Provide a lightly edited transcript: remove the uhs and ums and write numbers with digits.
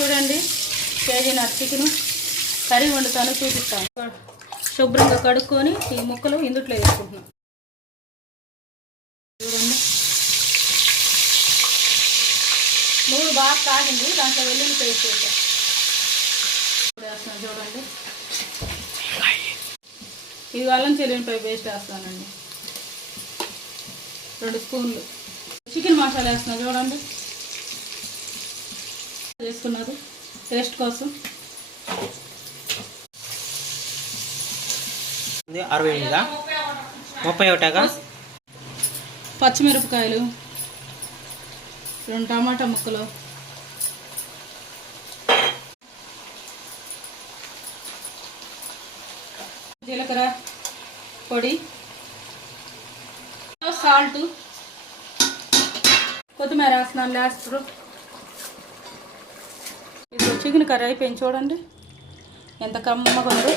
చూడండి కేజీన్నర chicken curry వండుతాను, చూపిస్తాను. శుభ్రంగా కడుక్కొని ఈ ముక్కలు ఇందుట్లో వేసుకుంటున్నాం. చూడండి నూనె బాగా కాగింది, దాంట్లో వెల్లుల్లి పేస్ట్ వేసాను. ఇప్పుడు వేస్తాను చూడండి, ఇది అల్లం చెల్లిపాయ పేస్ట్ వేస్తానండి. 2 స్పూన్లు చికెన్ మసాలా వేస్తున్నాను చూడండి, వేసుకున్నారు టేస్ట్ కోసం. 61 పచ్చిమిరపకాయలు, 2 టమాటా ముక్కలు, జీలకర్ర పొడి, సాల్ట్, కొత్తిమీర వేస్తున్నాను లాస్ట్. ఇది చికెన్ కర్రీ అయిపోయింది చూడండి ఎంత కమ్మగా ఉందో.